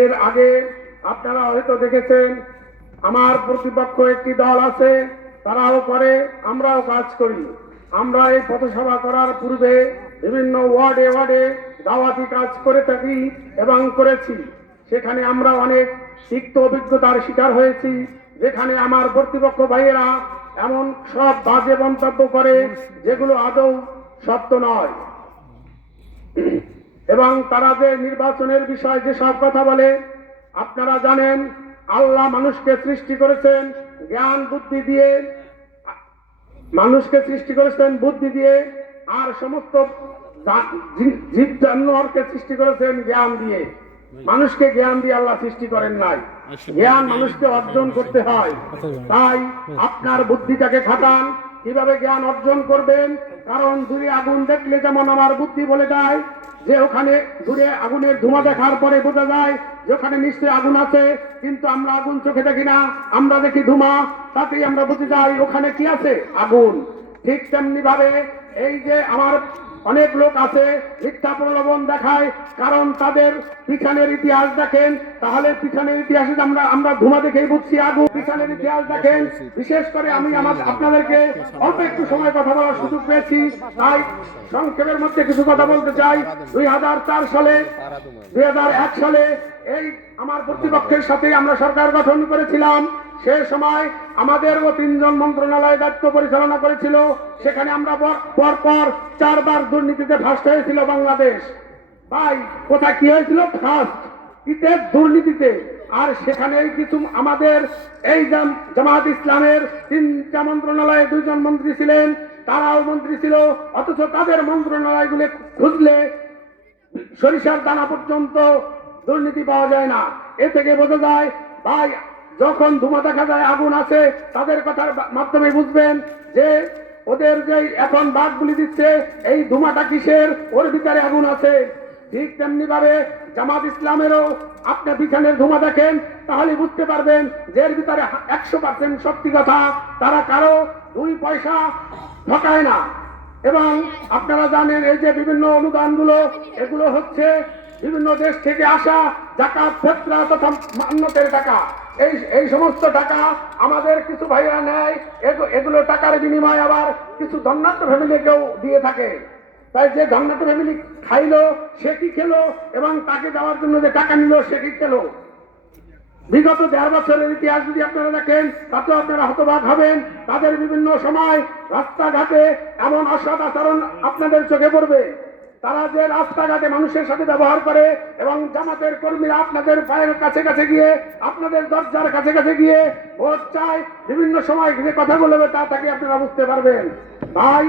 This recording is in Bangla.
এর আগে আপনারা হয়তো দেখেছেন আমার প্রতিপক্ষ একটি দল আছে, তারাও করে, আমরাও কাজ করি। আমরা এই পথসভা করার পূর্বে বিভিন্ন ওয়ার্ডে ওয়ার্ডে দাওয়াতি কাজ করে থাকি এবং করেছি। সেখানে আমরা অনেক তিক্ত অভিজ্ঞতার শিকার হয়েছি, যেখানে আমার কর্তৃপক্ষ ভাইয়েরা এমন সব বাজে মন্তব্য করে যেগুলো আদৌ সত্য নয়। এবং তারা যে নির্বাচনের বিষয়ে যে সব কথা বলে, আপনারা জানেন আল্লাহ মানুষকে সৃষ্টি করেছেন জ্ঞান বুদ্ধি দিয়ে, মানুষকে সৃষ্টি করেছেন বুদ্ধি দিয়ে, আর সমস্ত জীব জানোয়ারকে সৃষ্টি করেছেন জ্ঞান দিয়ে। মানুষকে জ্ঞান দিয়ে আল্লাহ সৃষ্টি করেন নাই, জ্ঞান মানুষকে অর্জন করতে হয়। তাই আপনার বুদ্ধিটাকে খাটান। কিভাবে জ্ঞান অর্জন করবেন? কারণ দূরে আগুন দেখলে যেমন আমার বুদ্ধি বলে দেয় যে ওখানে দূরে আগুনের ধোঁয়া দেখার পরে বোঝা যায় যে ওখানে নিশ্চয়ই আগুন আছে, কিন্তু আমরা আগুন চোখে দেখি না, আমরা দেখি ধোঁয়া, তাতেই আমরা বুঝে যাই ওখানে কি আছে, আগুন। ঠিক তেমনি ভাবে এই যে আমার অনেক লোক আছে মিথ্যা প্রলোভন দেখায়, কারণ তাদের পিছনের ইতিহাস দেখেন, তাহলে পিছনের ইতিহাসে আমরা ধোঁয়া দেখেই বুঝছি আগুন। পিছনের ইতিহাস দেখেন। বিশেষ করে আমি আপনাদেরকে অল্প একটু সময় কথা বলার সুযোগ পেয়েছি, তাই সংক্ষেপের মধ্যে কিছু কথা বলতে চাই। 2004 সালে 2001 সালে এই আমার কর্তৃপক্ষের সাথে আমরা সরকার গঠন করেছিলাম। সে সময় আমাদেরও 3 জন মন্ত্রণালয় দায়িত্ব পরিচালনা করেছিল। সেখানে আমরা পরপর 4 বার দুর্নীতিতে ফার্স্ট হয়েছিল বাংলাদেশ। ভাই কোথায় কি হয়েছিল? ফার্স্ট কিতে, দুর্নীতিতে। আর সেখানে কিছু আমাদের এই জামাত ইসলামের 3টা মন্ত্রণালয়ে 2 জন মন্ত্রী ছিলেন, তারাও মন্ত্রী ছিল, অথচ তাদের মন্ত্রণালয়গুলো খুঁজলে সরিষার দানা পর্যন্ত দুর্নীতি পাওয়া যায় না। এ থেকে বোঝা যায় ভাই যখন ধোঁয়া দেখা যায় আগুন আছে, তাদের কথার মাধ্যমে বুঝবেন যে ওদের যে এখন বাঘগুলি দিচ্ছে এই ধোঁয়াটা কিসের, ওর ভিতরে আগুন আছে। ঠিক তেমনি ভাবে জামাত ইসলামেরও আপনি পিছনের ধোঁয়া দেখেন, তাহলে বুঝতে পারবেন যে এর ভিতরে 100% সত্যি কথা, তারা কারো 2 পয়সা ঠকায় না। এবং আপনারা জানেন এই যে বিভিন্ন অনুদানগুলো, এগুলো হচ্ছে বিভিন্ন দেশ থেকে আসা যাকাত, ফিতরা তথা মান্যতের টাকা। এই সমস্ত টাকা আমাদের কিছু ভাইরা নেয়, এগুলো টাকার বিনিময়ে আবার কিছু ধন্যাঢ্য ফ্যামিলিকেও দিয়ে থাকে। তাই যে ধন্যাঢ্য ফ্যামিলি খাইলো সে কি খেলো, এবং তাকে দেওয়ার জন্য যে টাকা নিল সে কি খেলো। বিগত 1.5 বছরের ইতিহাস যদি আপনারা দেখেন, তাতে আপনারা হতবাক হবেন। তাদের বিভিন্ন সময় রাস্তাঘাটে এমন অসৎ আচরণ আপনাদের চোখে পড়বে। তারা যে রাস্তাঘাটে মানুষের সাথে ব্যবহার করে, এবং জামাতের কর্মীরা আপনাদের পায়ের কাছে কাছে গিয়ে, আপনাদের দরজার কাছে কাছে গিয়ে ভোট চায়, বিভিন্ন সময় যে কথাগুলো তা থেকে আপনারা বুঝতে পারবেন। ভাই